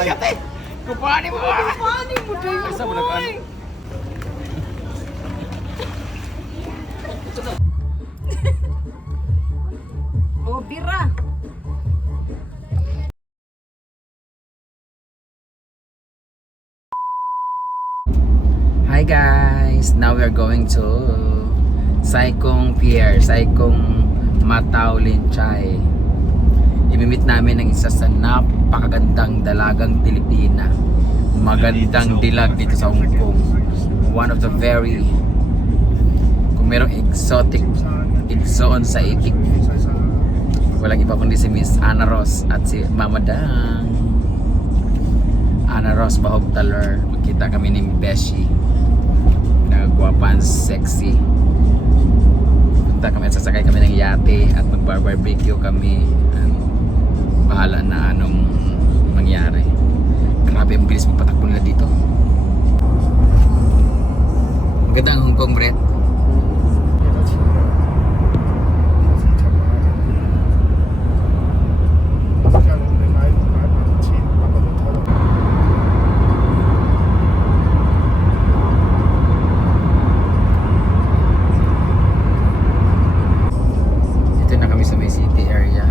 Ay, kupani mo! Kupani mo tayo! Isa mo nag-ano? Oh, bira! Hi guys! Now we are going to Saikong Pier, Saikong Matao Linchay. Imimit namin ang isa sa napakagandang dalagang Pilipina. Magandang dilag dito sa Hong Kong. One of the very, kung merong exotic sa itik, walang iba kundi si Miss Ana Ross at si Mama Dang. Ana Ross Bahog Taler. Magkita kami ni Beshi. Nagwapan, sexy. Punta kami at sasakay kami ng yate at mag-barbecue kami. Bahala na anong mangyari. Grabe ang bilis magpatakbo nila dito. Ang ganda ang Hong Kong, Brett. Dito na kami sa may city area.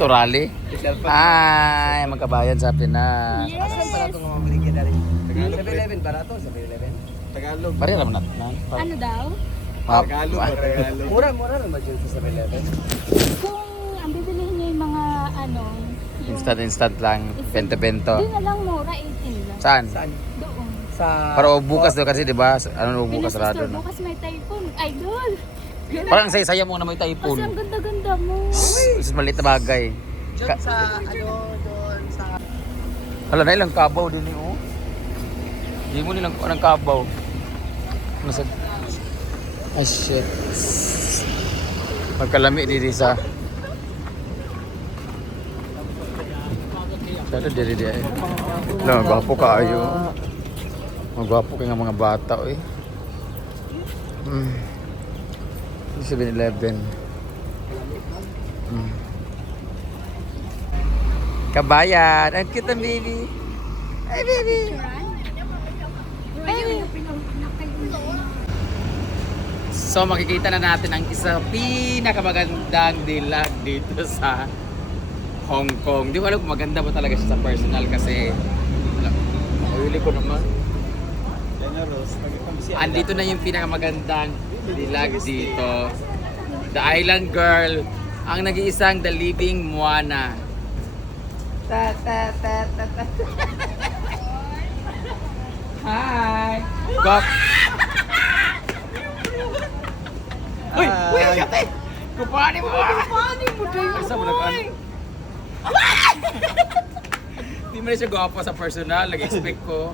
Ito rally? Ay, magkabayan sa Pinas. Yes! Asan pala itong mga maligyan na rin? 7-Eleven ba na ito? 7-Eleven? Tagalog. Pari naman natin. Ano daw? Tagalog. Mura naman dyan sa 7-Eleven. Kung ang bibilihin niya yung mga ano... Instant lang. Bento-bento. Doon na lang mura, 18 lang. Saan? Saan? Doon. Sa... Para bukas daw kasi, di ba? Ano bukas Pinasastor, rado, no? bukas may typhoon. Idol! Parang saya-saya mo na may Kasi typhoon. ang ganda-ganda mo. Mas maliit na bagay. Diyan sa... doon sa... Hala na ilang kabaw din eh, oh. Hindi mo nilang anong kabaw. Nasa... Ay, shit. Magkalami diri sa... Sada diri di ay. Hala, magwapo ka ayo. Magwapo ka nga mga bata, eh. 7-Eleven. Kabayan. Ang cute ang baby. Ay, baby. So makikita na natin ang isa pinakamagandang dilag dito sa Hong Kong. Di ko alam kung maganda ba talaga siya sa personal kasi mahuli ko naman. Andito na yung pinakamagandang dilag dito. The Island Girl, ang nag-iisang The Living Moana. Ta ta ta ta ta. Hi. Gok. Uy, uy, kate. Kupani mo. Kupani mo tayo! Isa mo nag-ano? Hindi mo na siya gwapo sa personal, nag-expect ko.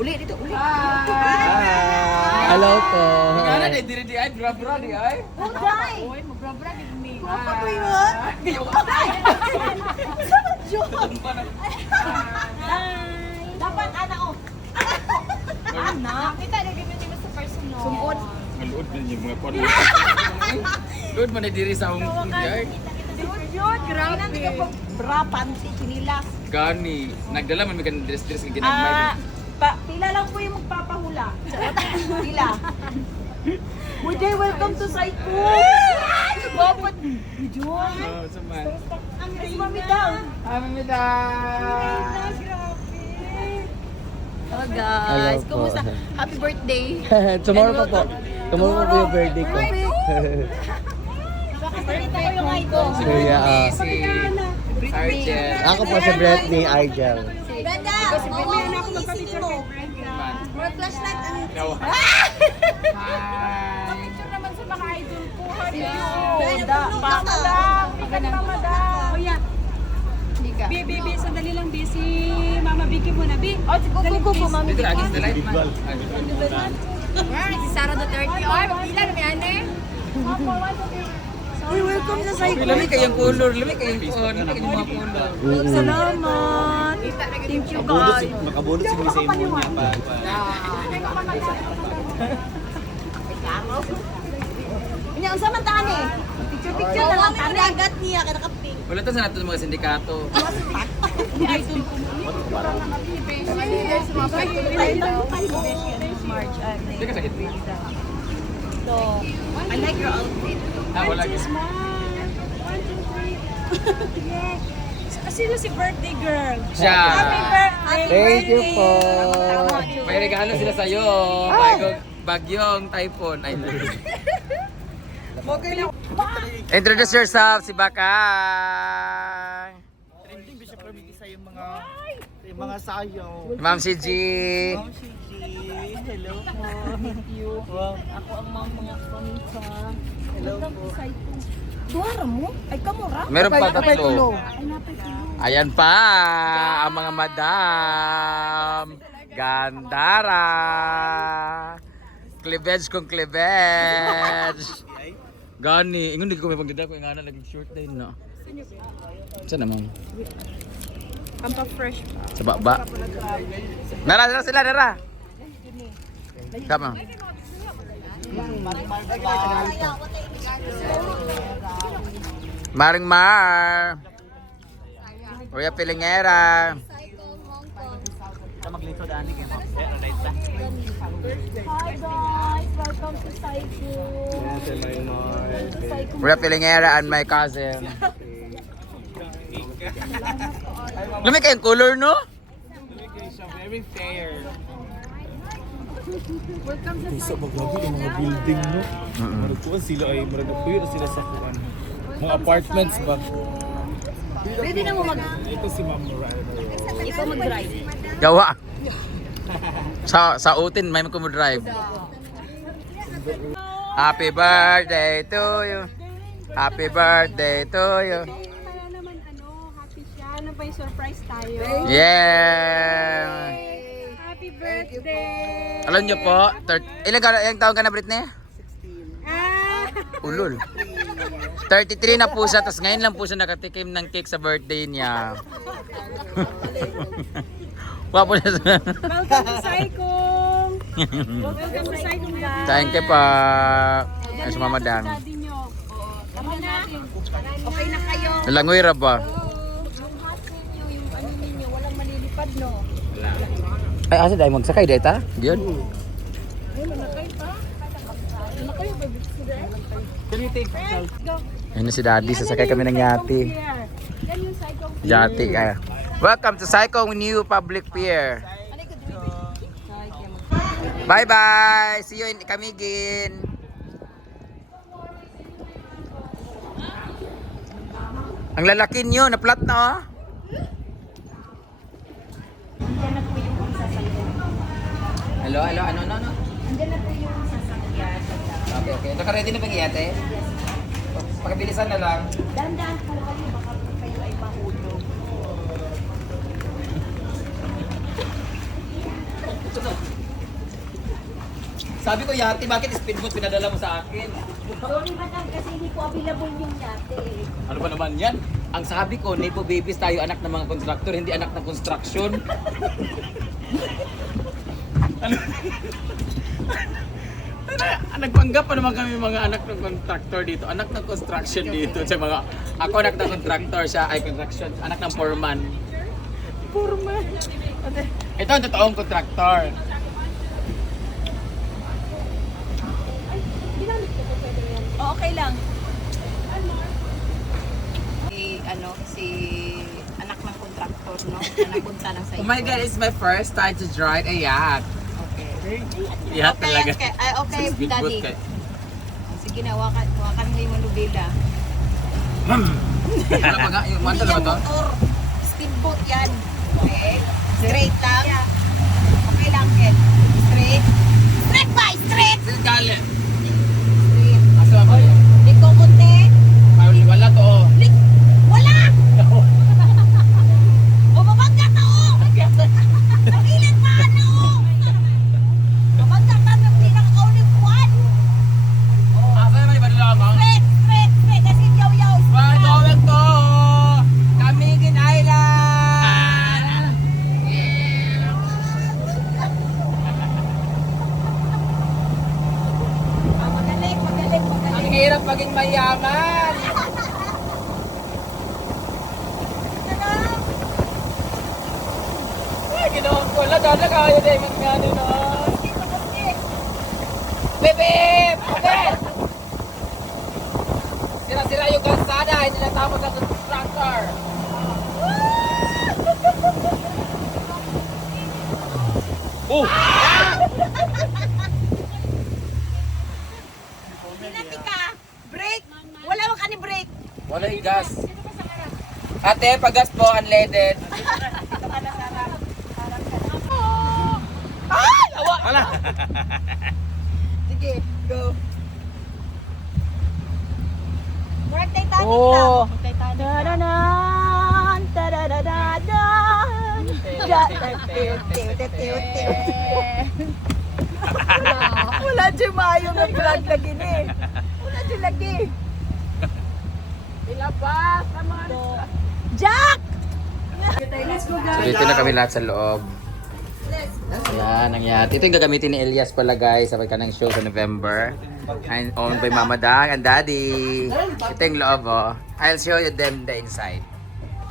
Uli dito, uli! Hello po. Magkana na, di ay, bra-bra di ay. Huday! Uy, magbra-bra din ni. Guwapo ko yun. Dapat ana o. Ana? Kita na ganyan nila sa personal. Sumod. Maluod na yung mga kon. Luod mo na diri sa Hong Kong di ay. Yun, grabe. Bra, panty, chinilas. Gani, nagdala man may ganang dress-dress yung ginagmay. Pila lang po yung magpapahula. Pila. Muday, welcome to Saiko. Gwapo. Diyon. Oh, saman. Si Mami daw. Mami daw. Hello guys, kumusta? Happy birthday. Tomorrow pa po. Tomorrow po yung birthday ko. Nakakita ko yung idol. Si Kuya, Si Sergeant. ako po sa birthday, Argel. Brenda, oo, iisipin mo. More flashlight ang... Hi. Picture naman sa mga idol ko. Brenda, pama lang. Pama lang. Kuya. Bi, sandali lang, Bi. Si Mama Vicky muna, Bi. Oh, si Kuko po, Mami. Dito lagi sa light man. Si Sara Duterte. Or, pila na may ane? Uy, welcome na sa Lamig kayang color, lamig kayang color, lamig kayang mga color. Salamat. Thank you, guys. Makabunot si Miss Imo niya pa. Ini ang samantaan eh. Picture na lang. Tani agad niya. Kaya nakaping. Wala to sa natin ng mga sindikato. March. Hindi ka sakit. So, I like your outfit. Wala ka. Sino si birthday girl? Siya. Happy birthday! Thank you po. May regalo sila sa'yo. Bagyong typhoon. Ay, introduce yourself, si Bakang. Trending bisa permiti sa yung mga sayaw. Ma'am si G. Ma'am Shiji, hello po. Meet you. Wow. Ako ang mga pamita. Hello po. Duwara mo? Ay, kamura? Meron pa Kapay tatlo. tulo. Ayan pa, ang mga madam. Gandara. Cleavage kong cleavage. Gani. Ingon, hindi ko may pagdada ko. Ingana, naging short din, no? Saan naman? Pampa-fresh pa. Sa baba. Nara sila, nara. Tama. Maring Mar. Kuya Pilingera. Maglito daan ni Ma'am. Right ta. Hi guys! Welcome to Psycho. Kuya Pilingera and my cousin. Lamig kayong color, no? Very fair. Sa maglagi ng mga building, no? Maragpuan sila ay maragpuan sila sa kuan. Mga apartments ba? Pwede na mo Ito si Ma'am Mariah. ikaw mag-drive. Gawa. Sa utin, may mag-drive. Happy birthday to you. Happy birthday to you. Kaya naman happy siya. Ano ba yung surprise tayo? Yeah! Happy birthday! Alam niyo po, ilang taon ka na, Britney? Ah! Ulol. 33 na po siya, tapos ngayon lang po siya nakatikim ng cake sa birthday niya. Wapo na siya. Welcome to Saikong! Welcome to Saikong guys! Thank you pa. Ay, sa mama Dan. Daddy nyo. Kami natin. Okay na kayo. Nalangoy ra ba? Yung hot seat nyo, yung ano ninyo, walang malilipad, no? Ay, asa dahil magsakay dahil ta? Diyon. Can you take pictures? Ayun na si Daddy, sasakay kami ng yati. Yan yung Saikong. Yati kaya. Welcome to Saikong New Public Pier. Bye bye! See you in Camiguin. Ang lalaki nyo, na-flat na oh. Hello, ano? Andyan na po yung sasakyan. Okay. Naka-ready na bang iyate? Pagkabilisan na lang. Dahan-dahan po kayo, baka po kayo ay mahulog. Sabi ko yate, bakit speedboat pinadala mo sa akin? Sorry madam, kasi hindi po available yung yate. Ano ba naman yan? Ang sabi ko, Nepo babies tayo anak ng mga kontraktor, hindi anak ng construction. Ano? Nagpanggap pa naman kami mga anak ng contractor dito, anak ng construction dito. Sa mga, ako anak ng contractor, siya ay construction, anak ng foreman. Foreman? Ito ang totoong contractor. Okay lang. Si anak ng kontraktor, no? Na napunta lang sa Oh my God, it's my first time to drive a yacht. Okay. Yacht talaga. Okay, Speedboat daddy. kay- Sige na, wakan mo yung manubela. Wala pa nga, yung Hindi manta na ba yan to? motor. Speedboat yan. Okay? Straight lang. Okay lang, Ken. Straight. Straight ba? Straight! Galit. Straight. Asa ba yun? Liko konti. Wala to oh. Wala! O, babangga na o! Sa gilid pa na o! Babangga ka ng pinaka-only one! Asa na may bala lamang? Straight! Straight! Straight! Kasi maging mayaman. Ay, ginoon ko. Lagana kaya na yung nga nyo na. Bebe! Okay! Sira-sira yung kalsada. Hindi natapos ang tractor. Oh! Pinati ka. Break. Wala mo ka ni break. Wala yung gas. Ate, pag-gas po, unleaded. Ay! Awa! Wala. Sige, go. Murag Titanic Oh. lang. Titanic lang. Tadadadan, tadadadadan. Wala dyan maayo ng vlog lagi ni. Wala dyan lagi. Ilabas naman. Jack! So dito na kami lahat sa loob. Ayan, ang yati. Ito yung gagamitin ni Elias pala guys sa pagkanang show sa November. And owned by Mama Dang and Daddy. Ito yung loob oh. I'll show you them the inside.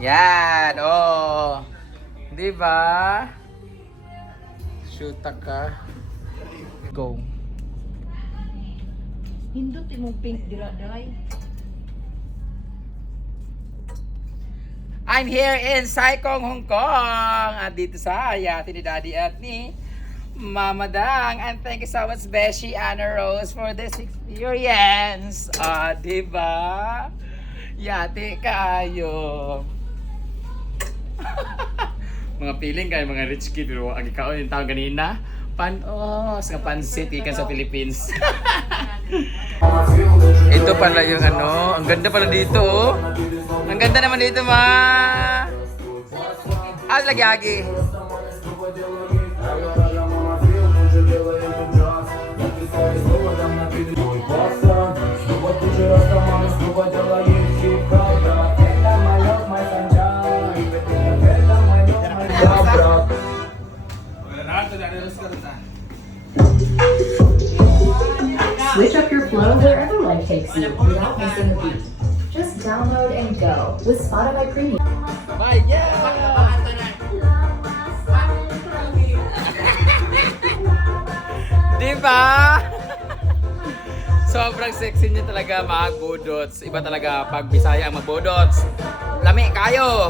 Yan, oh. Di ba? Shoot ka. Go. Hindot imong pink dira-day. I'm here in Saikong, Hong Kong. At dito sa yati ni Daddy at ni Mama Dang. And thank you so much, Beshi Anna Rose, for this experience. Diba? Yati kayo. Mga feeling kayo, mga rich kid. Pero ang ikaw yung taong kanina, panos nga pansit ikan sa Philippines. Ito pala yung ano, ang ganda pala dito oh. Ang ganda naman dito ma. Lagi-agi. Switch up your flow wherever life takes you without missing a beat. Just download and go with Spotify Premium. Bye, yeah! Diba? Sobrang sexy niya talaga magbudots. Iba talaga pag Bisaya ang magbudots. Lami kayo!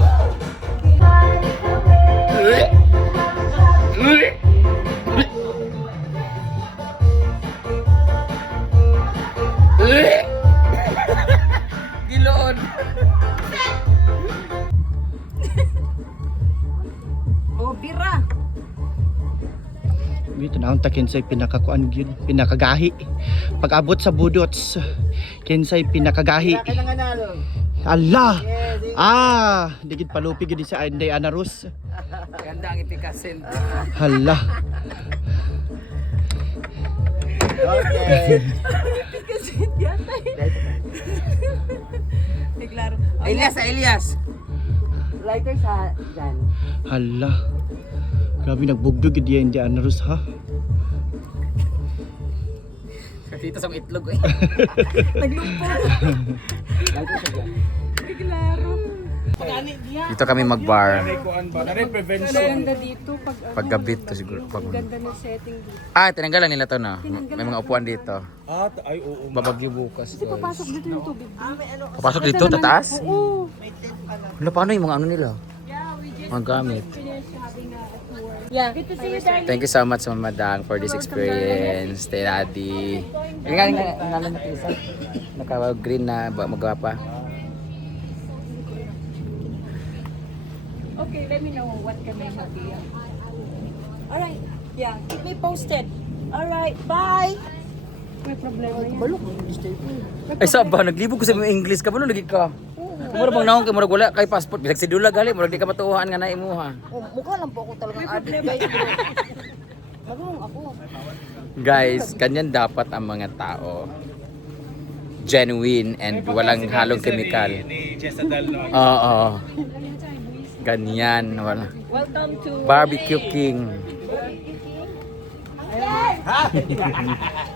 Giloon! Oh, bira. Dito na ang takinsay pinakakuan gyud, pinakagahi. Pag-abot sa budots, kinsay pinakagahi. Allah. Digid palupi gid sa Inday Ana Rus. Ganda ang ipikasin. Hala. Naglaro. Elias! Lighter sa dyan. Hala. Grabe nagbugdog gid ya Inday Ana Rus ha. Dito sa itlog eh. Dito kami mag-bar. Ganda dito pag Paggabi to siguro. ganda ng setting dito. Tinanggalan nila to na. May mga upuan dito. Ay, oo. Babagyo bukas. Guys. Pasok dito yung tubig. Papasok dito, tataas? Oo. Wala, paano yung mga ano nila? Mga gamit. Yeah. Good to see you, darling. Thank you so much, Mama Dang, for this experience. Stay daddy. Ngalan na isa. Naka-green na magwapa. Okay, let me know what can I help you. Alright. Yeah, keep me posted. Alright, bye. May problema yan. Ay, saba, naglibog ko sa mga English ka. Paano lagi ka? Mura bang naong kay murag wala kay passport. Bisag si Dula gali, murag di ka matuuhan nga na imuha. Mukha lang po ako talagang addict guys. Nagulong ako. Guys, ganyan dapat ang mga tao. Genuine and walang halong chemical. Ni Jessa Dalno. Oo. Ganyan. Wala. Welcome to Barbecue King.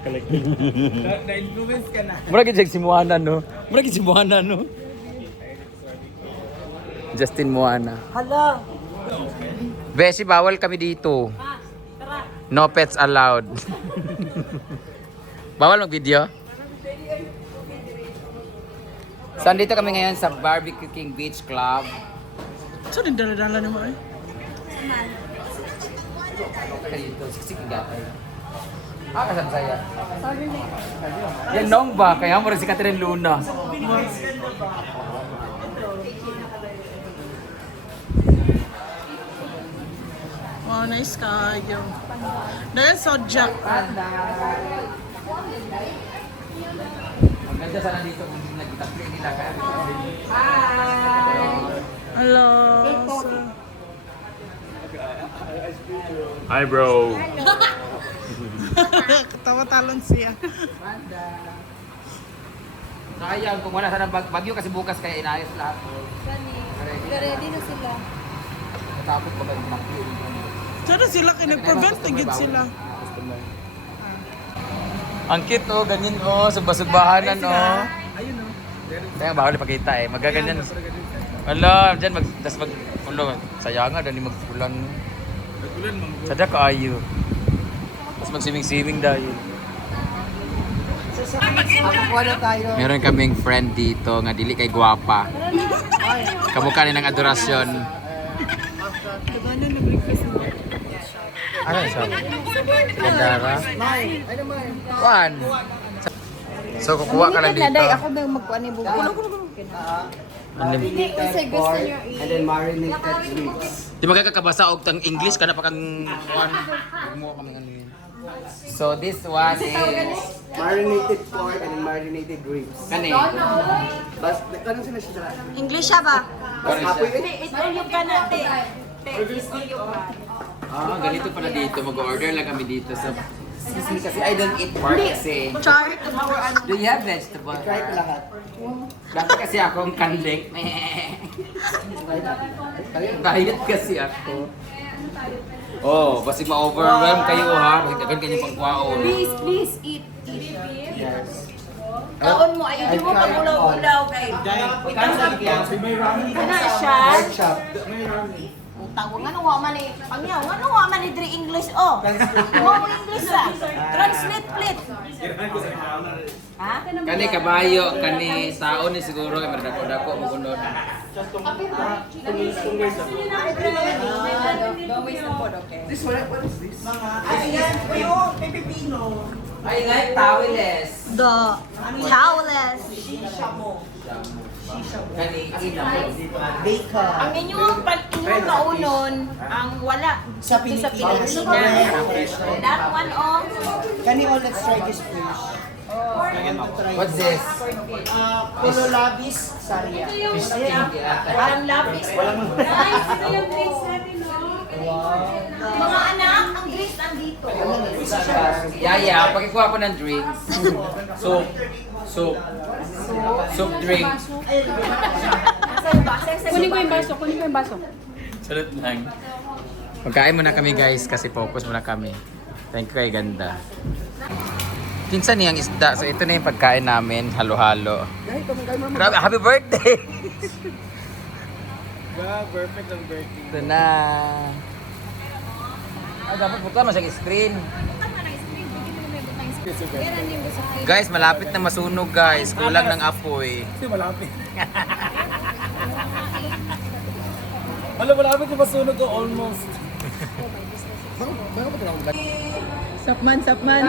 kalaki. Na-influence ka na. Mura gid si Moana no. Mura gid si Moana no. Justin Moana. Hala. Beshi, bawal kami dito. No pets allowed. Bawal mag-video? Saan dito kami ngayon sa Barbecue King Beach Club? So, din dala-dala naman eh. Dito, siksik ang gatay. Kasan saya? Yan nong ba? Kaya mo rin si Catherine Luna. Wow, nice kayo. Dahil sojak. Ang ganda sana dito kung nagtapli nila kaya. Hello. Hi bro. Katawa talon siya. Sayang kung wala sana bagyo kasi bukas kaya inayos lahat. Ready na sila. Tapos pa ba yung tapli? Sana sila kinag-prevent agad sila. Ang cute oh, ganyan oh, subba-subbahanan oh. Ayun oh. Kaya bawal ipakita eh, magaganyan. Wala, dyan tas sayanga dali magpulan. Nagkulan mo. Sada kaayo. Tapos mag-swimming dahil. Meron kaming friend dito nga dili kay guwapa. Kamukha ni ng adorasyon. Ano siya? Gandara? Kuan. So kukuha ka lang dito. Ako ba magkuha ni Bugo? And then marinated ribs. Di magkakabasa og tang English kana pa kang kuan. Mo kami ano yun. So this one is Marinated pork and then marinated ribs. kani. Bas, ano sila siya? English siya ba? Bas, apoy eh. Ito yung kanate. Ah, ganito pala dito. Mag-order lang kami dito. So, excuse me kasi I don't eat pork kasi. Char. Do you have vegetable? Try ko lahat. Dati kasi akong kandeng. Diet kasi ako. Oh, basig ma-overwhelm kayo ha. Basig dagan kayo pagkwaon. Please eat. Yes. Kaon mo, ayaw mo pag-ulaw-ulaw kay. Kana siya. Pork chop. Tawag nga wa man ni pangyaw nga wa man ni diri English oh. Mo English sa. Translate please. Ha? Kani kabayo, kani taon ni siguro kay dako-dako mo unod. This one, what is this? I like toweless. The toweless. Kani cinnamon. Bacon. Ang inyong kaunon ang wala Sa dito Pilipinas. sa Pilipinas. That one oh. Can you all let's try this fish? What's this? Polo labis, saria. Fish skin. Walang lapis. Mga anak, ang grease nandito. Yaya, pagkikuha ko ng drinks. Soup drinks. Kunin ko yung baso. Salut lang. Magkain muna kami guys kasi focus muna kami. Thank you kay ganda. Pinsan niyang isda. So ito na yung pagkain namin. Halo-halo. Grabe, happy birthday! Perfect ang birthday. Ito na. Dapat buka mo siyang screen. Guys, malapit na masunog guys. Kulang ng apoy. Kasi malapit. Malapit yung masunog ko almost. Sapman. Sapman.